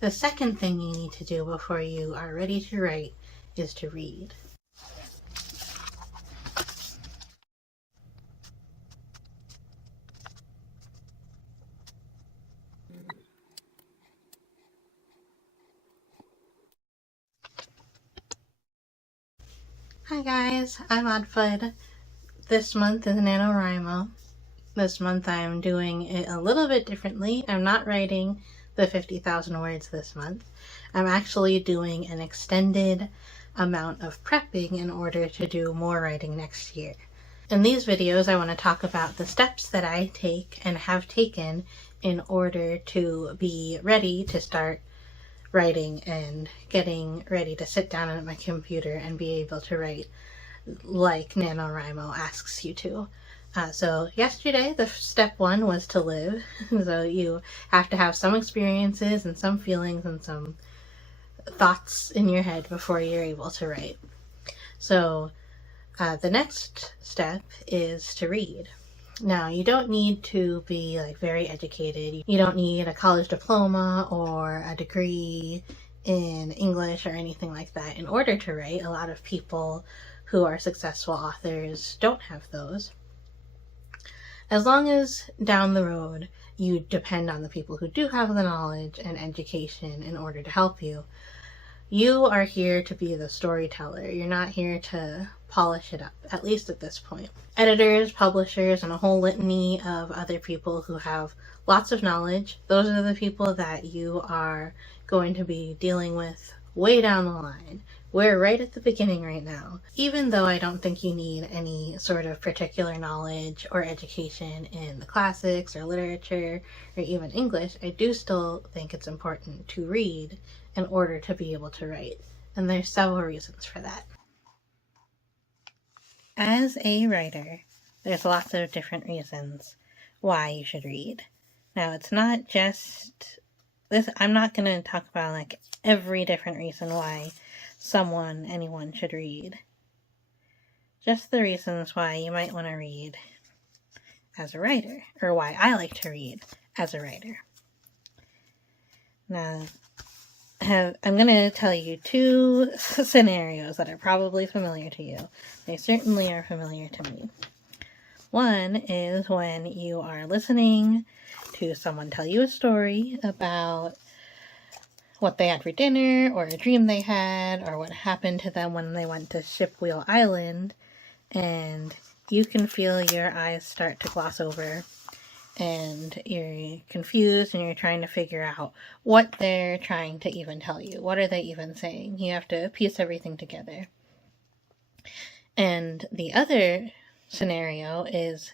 The second thing you need to do before you are ready to write is to read. Hi guys, I'm oddfud. This month is NaNoWriMo. This month I'm doing it a little bit differently. I'm not writing the 50,000 words this month. I'm actually doing an extended amount of prepping in order to do more writing next year. In these videos I want to talk about the steps that I take and have taken in order to be ready to start writing and getting ready to sit down at my computer and be able to write like NaNoWriMo asks you to. So yesterday, the step one was to live. So you have to have some experiences and some feelings and some thoughts in your head before you're able to write. So the next step is to read. Now, you don't need to be like very educated. You don't need a college diploma or a degree in English or anything like that in order to write. A lot of people who are successful authors don't have those. As long as down the road you depend on the people who do have the knowledge and education in order to help you, you are here to be the storyteller. You're not here to polish it up, at least at this point. Editors, publishers, and a whole litany of other people who have lots of knowledge, those are the people that you are going to be dealing with way down the line. We're right at the beginning right now. Even though I don't think you need any sort of particular knowledge or education in the classics or literature or even English, I do still think it's important to read in order to be able to write. And there's several reasons for that. As a writer, there's lots of different reasons why you should read. Now, it's not just this. I'm not going to talk about like every different reason why anyone should read. Just the reasons why you might want to read as a writer, or why I like to read as a writer. Now, I'm going to tell you two scenarios that are probably familiar to you. They certainly are familiar to me. One is when you are listening to someone tell you a story about what they had for dinner, or a dream they had, or what happened to them when they went to Shipwheel Island, and you can feel your eyes start to gloss over, and you're confused, and you're trying to figure out what they're trying to even tell you. What are they even saying? You have to piece everything together. And the other scenario is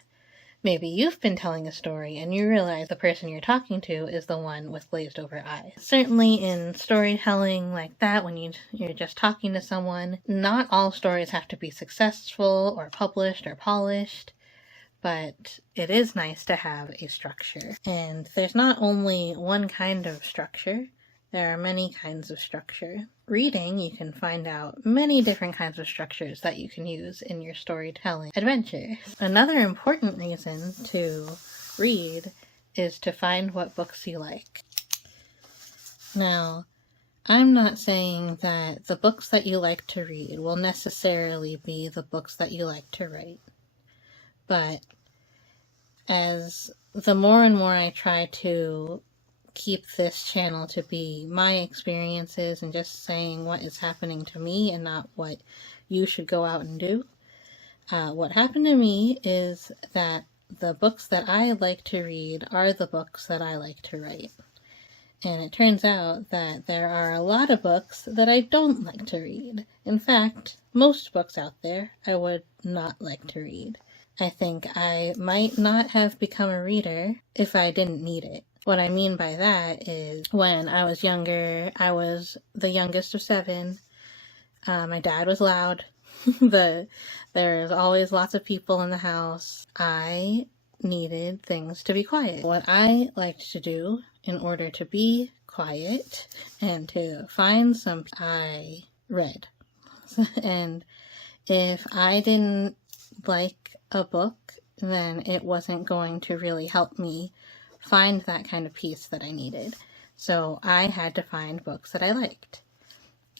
maybe you've been telling a story and you realize the person you're talking to is the one with glazed over eyes. Certainly in storytelling like that, when you're just talking to someone, not all stories have to be successful or published or polished, but it is nice to have a structure. And there's not only one kind of structure, there are many kinds of structure. Reading, you can find out many different kinds of structures that you can use in your storytelling adventure. Another important reason to read is to find what books you like. Now, I'm not saying that the books that you like to read will necessarily be the books that you like to write, but as the more and more I try to keep this channel to be my experiences and just saying what is happening to me and not what you should go out and do, what happened to me is that the books that I like to read are the books that I like to write. And it turns out that there are a lot of books that I don't like to read. In fact, most books out there I would not like to read. I think I might not have become a reader if I didn't need it. What I mean by that is when I was younger, I was the youngest of 7. My dad was loud. There's always lots of people in the house. I needed things to be quiet. What I liked to do in order to be quiet and to find some, I read. And if I didn't like a book, then it wasn't going to really help me find that kind of peace that I needed. So I had to find books that I liked.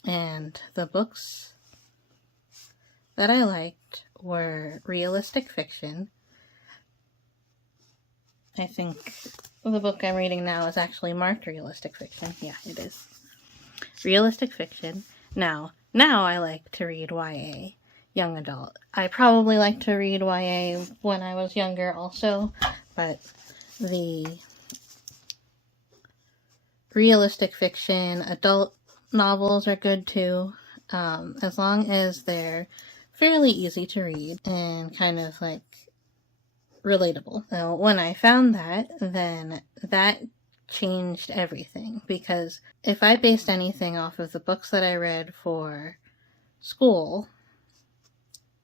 And the books that I liked were realistic fiction. I think the book I'm reading now is actually marked realistic fiction. Yeah, it is. Realistic fiction. Now I like to read YA, young adult. I probably liked to read YA when I was younger also, but the realistic fiction adult novels are good too, as long as they're fairly easy to read and kind of like relatable. Now, when I found that, then that changed everything, because if I based anything off of the books that I read for school,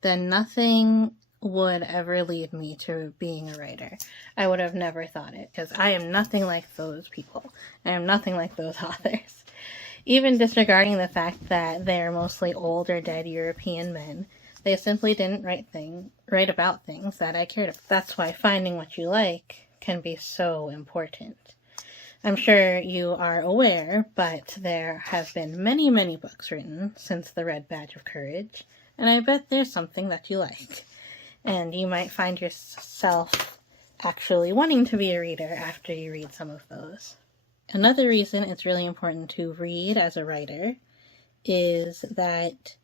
then nothing would ever lead me to being a writer. I would have never thought it, because I am nothing like those people. I am nothing like those authors. Even disregarding the fact that they're mostly old or dead European men, they simply didn't write about things that I cared about. That's why finding what you like can be so important. I'm sure you are aware, but there have been many, many books written since the Red Badge of Courage, and I bet there's something that you like. And you might find yourself actually wanting to be a reader after you read some of those. Another reason it's really important to read as a writer is that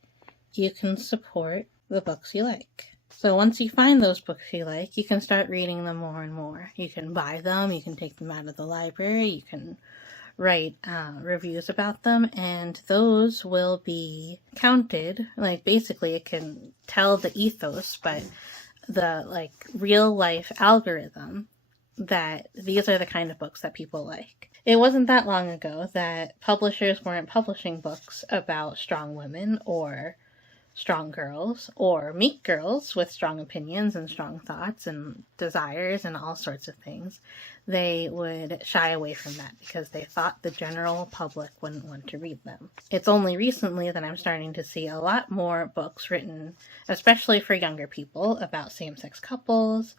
you can support the books you like. So once you find those books you like, you can start reading them more and more. You can buy them, you can take them out of the library, you can write reviews about them, and those will be counted. Like, basically it can tell the ethos, but the like real life algorithm, that these are the kind of books that people like. It wasn't that long ago that publishers weren't publishing books about strong women or strong girls or meek girls with strong opinions and strong thoughts and desires and all sorts of things. They would shy away from that because they thought the general public wouldn't want to read them. It's only recently that I'm starting to see a lot more books written, especially for younger people, about same-sex couples,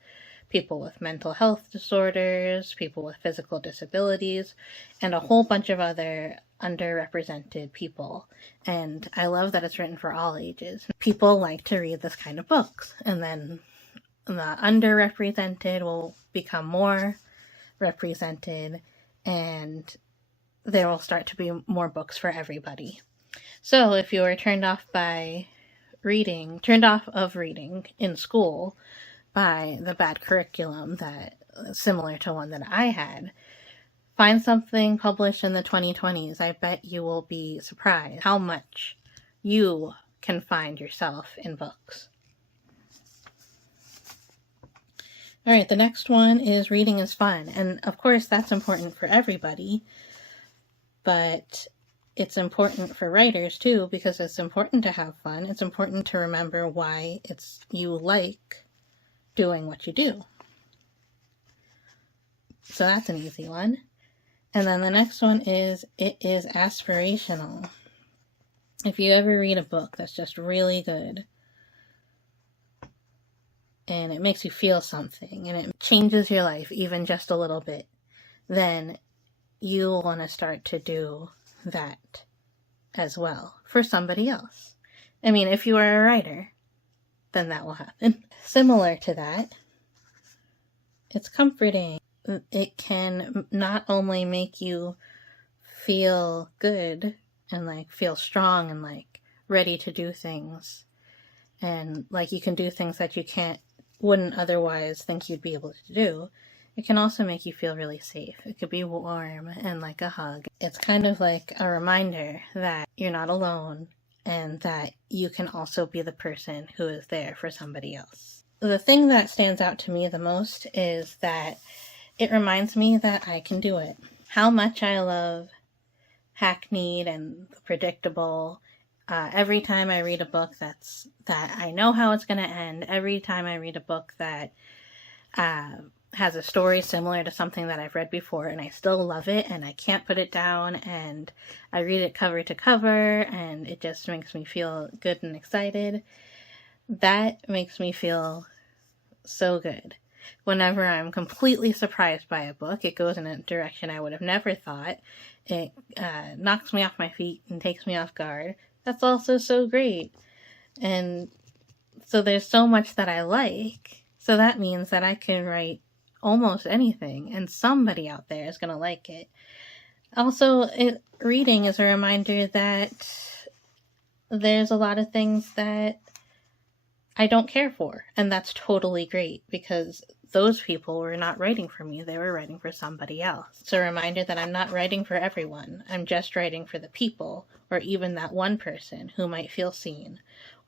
people with mental health disorders, people with physical disabilities, and a whole bunch of other underrepresented people. And I love that it's written for all ages. People like to read this kind of books, and then the underrepresented will become more represented, and there will start to be more books for everybody. So if you were turned off of reading in school by the bad curriculum that similar to one that I had, find something published in the 2020s. I bet you will be surprised how much you can find yourself in books. Alright, the next one is reading is fun. And of course that's important for everybody, but it's important for writers too, because it's important to have fun. It's important to remember why you like doing what you do. So that's an easy one. And then the next one is, it is aspirational. If you ever read a book that's just really good, and it makes you feel something, and it changes your life even just a little bit, then you'll want to start to do that as well for somebody else. I mean, if you are a writer, then that will happen. Similar to that, it's comforting. It can not only make you feel good and like feel strong and like ready to do things, and like you can do things that you wouldn't otherwise think you'd be able to do. It can also make you feel really safe. It could be warm and like a hug. It's kind of like a reminder that you're not alone and that you can also be the person who is there for somebody else. The thing that stands out to me the most is that it reminds me that I can do it. How much I love hackneyed and predictable. Every time I read a book that I know how it's going to end, every time I read a book that has a story similar to something that I've read before and I still love it and I can't put it down, and I read it cover to cover and it just makes me feel good and excited, that makes me feel so good. whenever I'm completely surprised by a book, it goes in a direction I would have never thought. It knocks me off my feet and takes me off guard. That's also so great. And so there's so much that I like. So that means that I can write almost anything, and somebody out there is going to like it. Also, reading is a reminder that there's a lot of things that I don't care for, and that's totally great, because those people were not writing for me, they were writing for somebody else. It's a reminder that I'm not writing for everyone, I'm just writing for the people, or even that one person who might feel seen,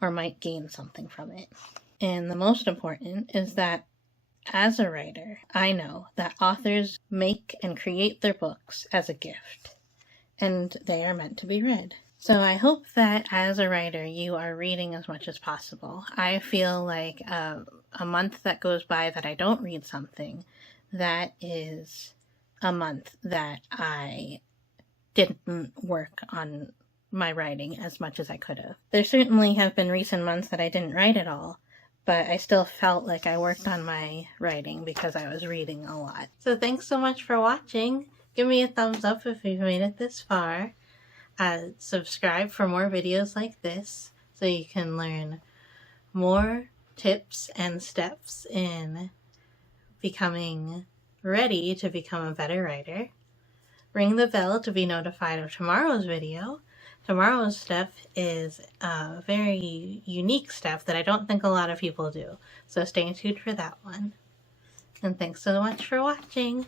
or might gain something from it. And the most important is that as a writer, I know that authors make and create their books as a gift, and they are meant to be read. So I hope that as a writer, you are reading as much as possible. I feel like a month that goes by that I don't read something, that is a month that I didn't work on my writing as much as I could have. There certainly have been recent months that I didn't write at all, but I still felt like I worked on my writing because I was reading a lot. So thanks so much for watching. Give me a thumbs up if you've made it this far. Subscribe for more videos like this so you can learn more tips and steps in becoming ready to become a better writer. Ring the bell to be notified of tomorrow's video. Tomorrow's step is a very unique step that I don't think a lot of people do, so stay tuned for that one. And thanks so much for watching.